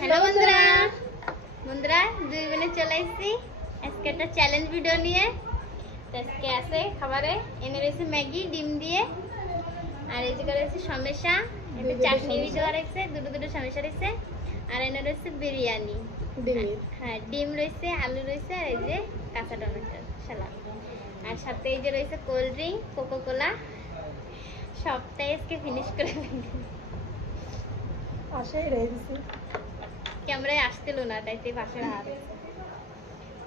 Hello বন্ধুরা বন্ধুরা দুই বোনে চলে এসেছি আজকে একটা চ্যালেঞ্জ ভিডিও নিয়ে। তো আজকে আছে খাবারে এনে রয়েছে ম্যাগি ডিম দিয়ে, আর এই যে রয়েছে সমোসা, এতে চাটনি দেওয়া রয়েছে, দুটো দুটো সমোসা রয়েছে, আর এনে রয়েছে বিরিয়ানি, হ্যাঁ ডিম রয়েছে, আলু রয়েছে, আর এই যে কাঁচা টমেটো সালাদ, আর সাথে এই যে রয়েছে কোল্ড ড্রিঙ্ক কোকো কোলা। সবটাই আজকে ফিনিশ করে ক্যামেরায় আসছিল না, তাই তো পাশে হাত।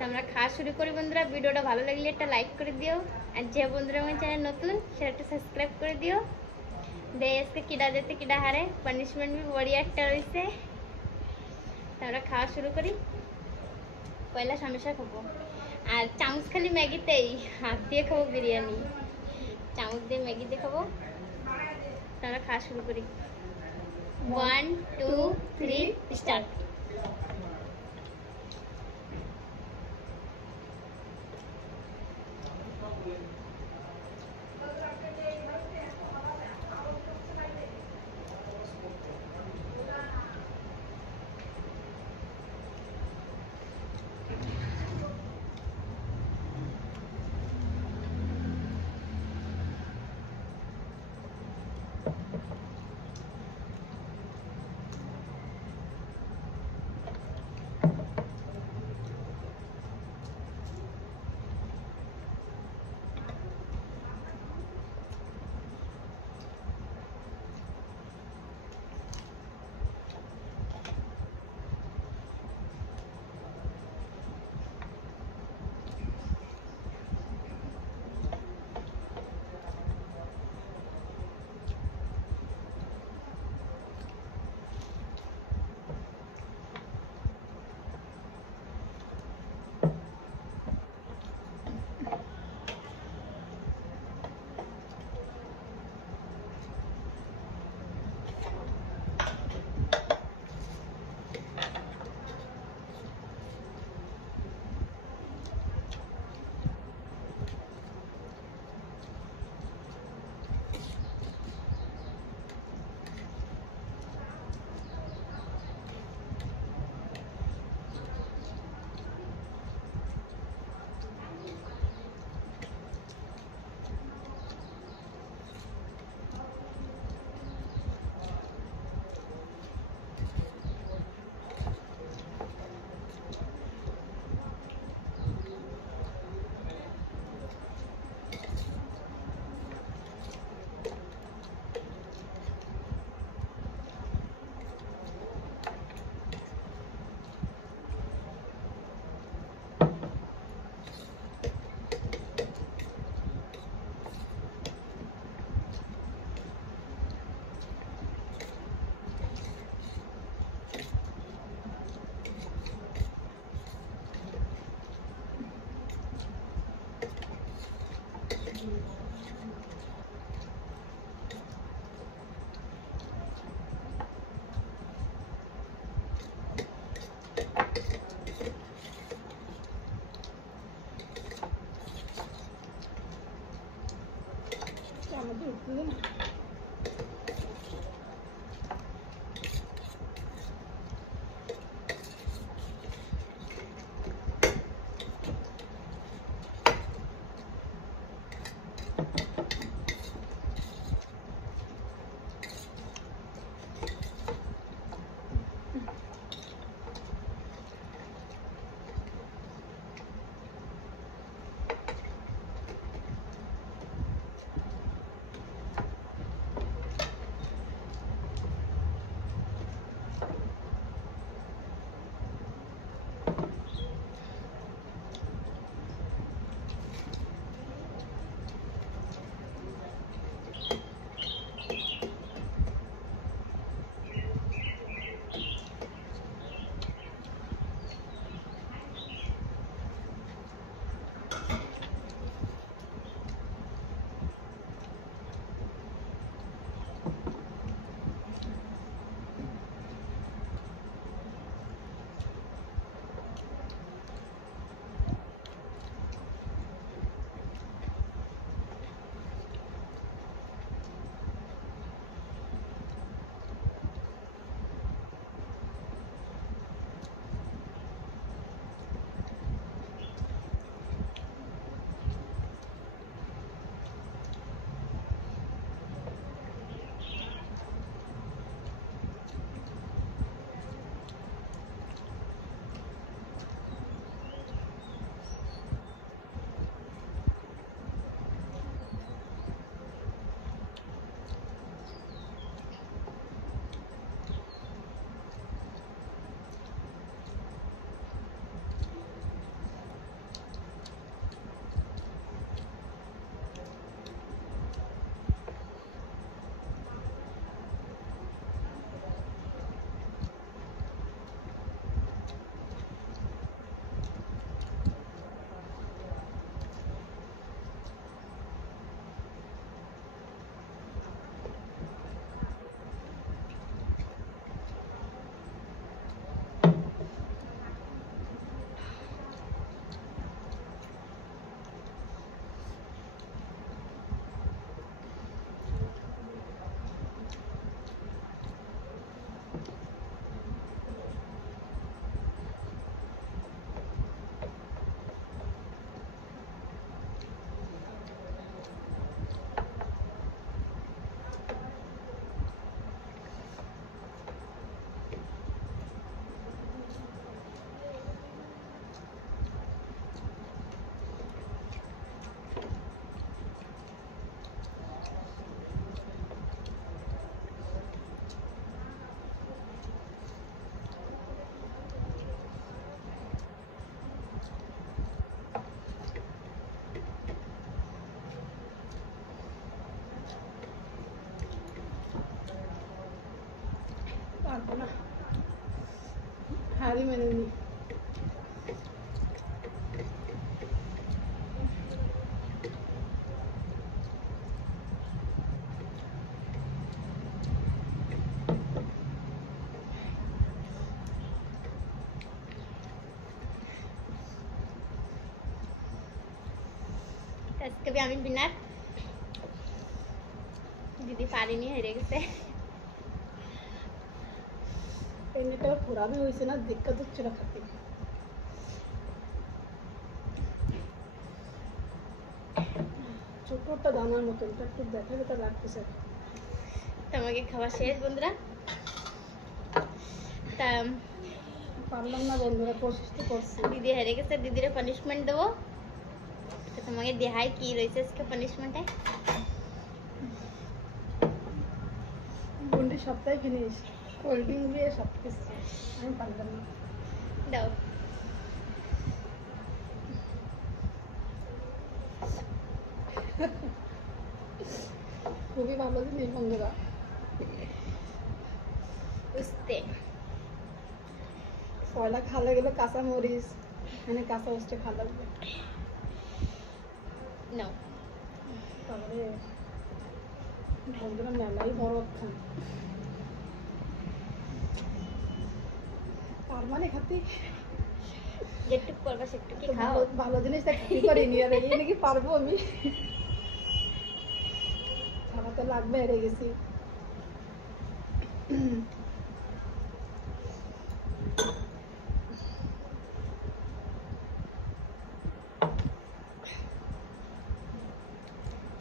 আমরা খাওয়া শুরু করি বন্ধুরা। ভিডিওটা ভালো লাগলে একটা লাইক করে দিও, আর যে বন্ধুরা আমার চ্যানেল নতুন সেটা একটা সাবস্ক্রাইব করে দিও। দে আজকে কিডা যেতে কিডা হারে, পানিশমেন্ট বি বড়ি একটা রয়েছে। আমরা খাওয়া শুরু করি। পয়লা সমস্যা খাবো, আর চামচ খালি ম্যাগিতেই, হাত দিয়ে খাবো বিরিয়ানি, চামচ দিয়ে ম্যাগি দিয়ে খাবো। আমরা খাওয়া শুরু করি। 1 2 3 স্টার্ট। পারবো না, হাড়ি মেনে নি। আজকে আমি বিনার দিদি পারিনি, হেরে গেছে। পেনেটা পুরানো হয়েছে না, দিক্কত হচ্ছিল খাতে। ছোটটা দানার মতন, একটু ব্যথা ব্যথা লাগতেছে। তোমাকে খাওয়া শেষ বন্ধুরা। তা পারলাম না বন্ধুরা, কোশিশ তো করছি। দিদি হেরে গেছে, দিদিরে পানিশমেন্ট দেবো। তো তোমাকে দেখাই কি রয়েছে আজকে পানিশমেন্টে। বন্ডি সপ্তাহে ফিনিশ, কোল্ড ড্রিঙ্ক দিয়ে সব কিছু। আমি পারলাম না। দাও। খুবই ভালো জিনিস বন্ধুরা। উস্তে পয়লা খাওয়া গেলে কাঁচা মরিচ, এখানে কাঁচা উস্তে খাওয়া লাগবে। নাও। তাহলে বন্ধুরা মেলাই বড় খান, তার মানে খাতি যেটুক করবা সেটুক কি খাও। ভালো জিনিসটা কি করিনি, আর এই নাকি পারবো আমি। খাওয়া তো লাগবে, হেরে গেছি।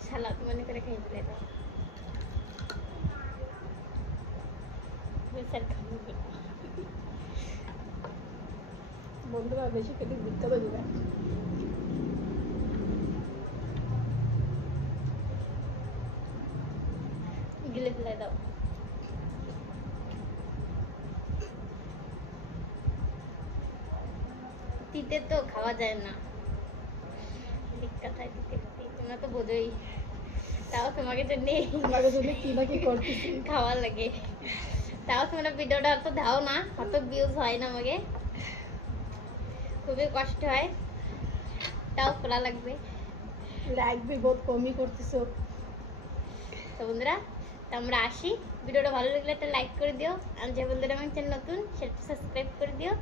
সালাদ মনে করে খাই ফেলে দাও। বেচার খাবো না। বন্ধুরা বেশি খেতে দিতে দিবে। গিলে ফেলে দাও। তিতে তো খাওয়া যায় না, দিক্কত হয় তিতে খেতে, তোমরা তো বোঝোই। তাও তোমাকে জন্য আমাকে যদি কি না কি করতেছি। খাওয়া লাগে। তাও তোমরা ভিডিওটা তো দাও না, অত ভিউজ হয় না, আমাকে খুবই কষ্ট হয়, তাও করা লাগবে। লাইক भी बहुत কমই করতেছো। তো বন্ধুরা, তো আমরা আসি। ভিডিওটা ভালো লাগলে একটা লাইক করে দিও, আর যে বন্ধুরা আমার চ্যানেল নতুন সেটা সাবস্ক্রাইব করে দিও।